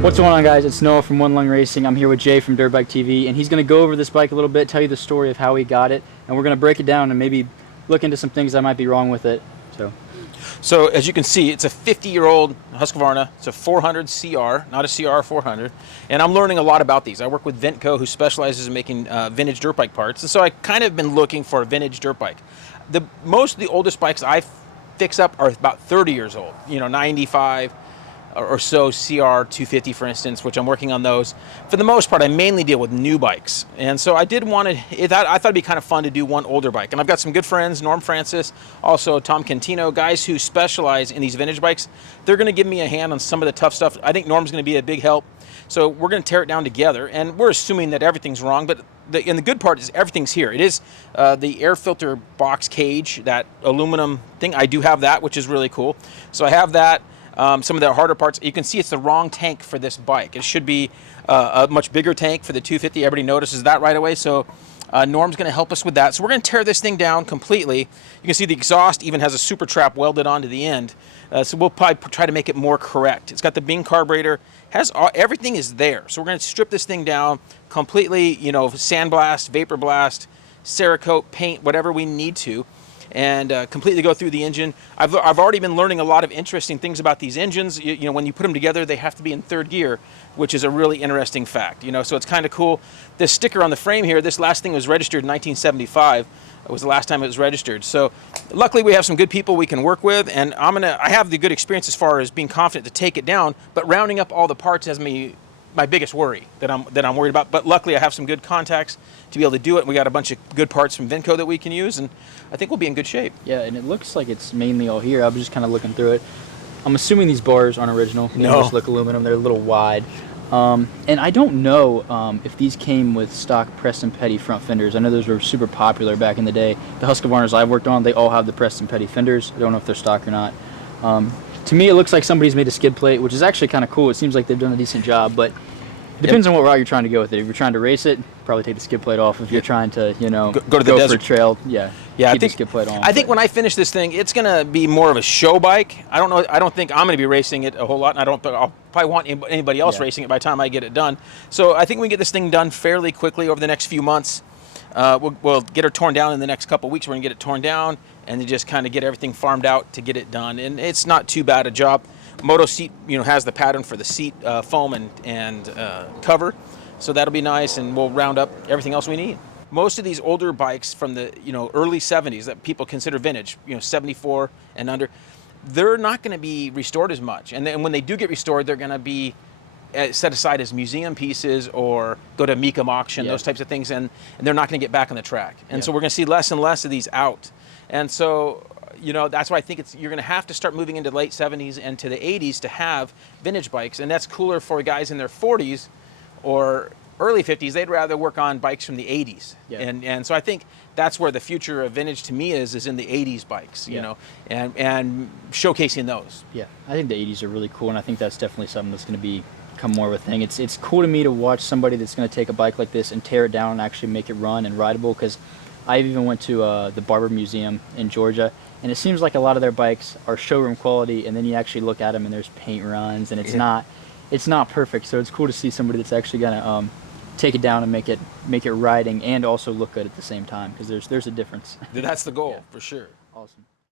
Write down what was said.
What's going on, guys? It's Noah from One Lung Racing. I'm here with Jay from Dirt Bike TV, and he's going to go over this bike a little bit, tell you the story of how he got it, and we're going to break it down and maybe look into some things that might be wrong with it. So as you can see, it's a 50-year-old Husqvarna. It's a 400 CR, not a CR 400. And I'm learning a lot about these. I work with Ventco, who specializes in making vintage dirt bike parts. And so I kind of been looking for a vintage dirt bike. Most of the oldest bikes I fix up are about 30 years old. 95 or so CR 250, for instance, which I'm working on those. For the most part, I mainly deal with new bikes. And so I did want to, I thought it'd be kind of fun to do one older bike. And I've got some good friends, Norm Francis, also Tom Cantino, guys who specialize in these vintage bikes. They're going to give me a hand on some of the tough stuff. I think Norm's going to be a big help. So we're going to tear it down together. And we're assuming that everything's wrong, but the good part is everything's here. It is the air filter box cage, that aluminum thing. I do have that, which is really cool. So I have that. Some of the harder parts, you can see it's the wrong tank for this bike. It should be a much bigger tank for the 250. Everybody notices that right away. So Norm's going to help us with that. So we're going to tear this thing down completely. You can see the exhaust even has a super trap welded onto the end. So we'll probably try to make it more correct. It's got the Bing carburetor. Everything is there. So we're going to strip this thing down completely, sandblast, vapor blast, Cerakote, paint, whatever we need to, and completely go through the engine. I've already been learning a lot of interesting things about these engines. When you put them together, they have to be in third gear, which is a really interesting fact. So it's kind of cool. This sticker on the frame here, this last thing was registered in 1975. It was the last time it was registered. So luckily we have some good people we can work with, and I have the good experience as far as being confident to take it down, but rounding up all the parts has my biggest worry that I'm worried about. But luckily I have some good contacts to be able to do it. We got a bunch of good parts from Ventco that we can use, and I think we'll be in good shape. Yeah, and it looks like it's mainly all here. I was just kind of looking through it. I'm assuming these bars aren't original. They No. just look aluminum. They're a little wide. And I don't know if these came with stock Preston Petty front fenders. I know those were super popular back in the day. The Husqvarnas I've worked on, they all have the Preston Petty fenders. I don't know if they're stock or not. To me, it looks like somebody's made a skid plate, which is actually kind of cool. It seems like they've done a decent job, but it depends on what route you're trying to go with it. If you're trying to race it, probably take the skid plate off. If you're trying to, go to the desert for a trail, keep the skid plate on. I think when I finish this thing, it's going to be more of a show bike. I don't know. I don't think I'm going to be racing it a whole lot, and I'll probably want anybody else racing it by the time I get it done. So I think we can get this thing done fairly quickly over the next few months. We'll get her torn down in the next couple of weeks. We're going to get it torn down and then just kind of get everything farmed out to get it done. And it's not too bad a job. Moto seat, has the pattern for the seat foam and cover, so that'll be nice, and we'll round up everything else we need. Most of these older bikes from the early 70s that people consider vintage, 74 and under, they're not going to be restored as much. And then when they do get restored, they're going to be set aside as museum pieces or go to Mecum auction, those types of things, and they're not going to get back on the track. And so we're going to see less and less of these out. And so that's why I think you're going to have to start moving into the late 70s and to the 80s to have vintage bikes. And that's cooler for guys in their 40s or early 50s. They'd rather work on bikes from the 80s. Yeah. And so I think that's where the future of vintage to me is in the 80s bikes, and showcasing those. Yeah, I think the 80s are really cool, and I think that's definitely something that's going to become more of a thing. It's cool to me to watch somebody that's going to take a bike like this and tear it down and actually make it run and rideable, because I even went to the Barber Museum in Georgia, and it seems like a lot of their bikes are showroom quality, and then you actually look at them and there's paint runs, and it's not perfect. So it's cool to see somebody that's actually gonna take it down and make it riding and also look good at the same time, because there's a difference. That's the goal, for sure. Awesome.